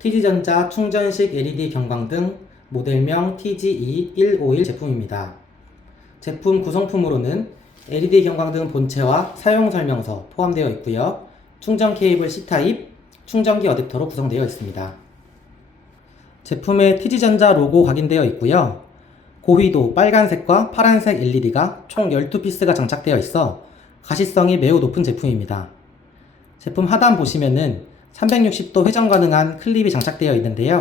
TG전자 충전식 LED 경광등 모델명 TGE151 제품입니다. 제품 구성품으로는 LED 경광등 본체와 사용 설명서 포함되어 있고요. 충전 케이블 C타입, 충전기 어댑터로 구성되어 있습니다. 제품에 TG전자 로고 각인되어 있고요. 고휘도 빨간색과 파란색 LED가 총 12피스가 장착되어 있어 가시성이 매우 높은 제품입니다. 제품 하단 보시면은 360도 회전 가능한 클립이 장착되어 있는데요.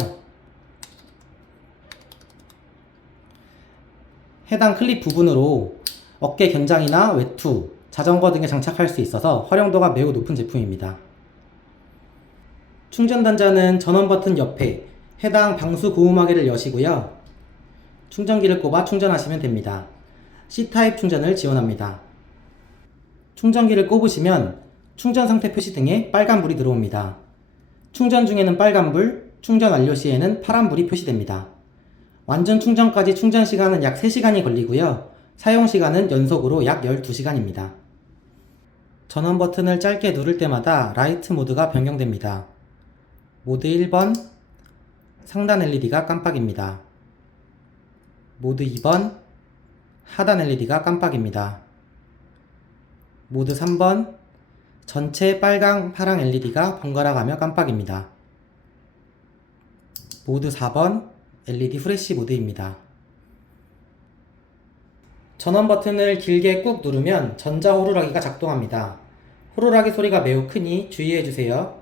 해당 클립 부분으로 어깨 견장이나 외투, 자전거 등에 장착할 수 있어서 활용도가 매우 높은 제품입니다. 충전 단자는 전원 버튼 옆에 해당 방수 고음하기를 여시고요. 충전기를 꼽아 충전하시면 됩니다. C타입 충전을 지원합니다. 충전기를 꼽으시면 충전 상태 표시 등에 빨간 불이 들어옵니다. 충전 중에는 빨간불, 충전 완료 시에는 파란불이 표시됩니다. 완전 충전까지 충전 시간은 약 3시간이 걸리고요. 사용 시간은 연속으로 약 12시간입니다. 전원 버튼을 짧게 누를 때마다 라이트 모드가 변경됩니다. 모드 1번 상단 LED가 깜빡입니다. 모드 2번 하단 LED가 깜빡입니다. 모드 3번 전체 빨강, 파랑 LED가 번갈아 가며 깜빡입니다. 모드 4번 LED 후레쉬 모드입니다. 전원 버튼을 길게 꾹 누르면 전자 호루라기가 작동합니다. 호루라기 소리가 매우 크니 주의해 주세요.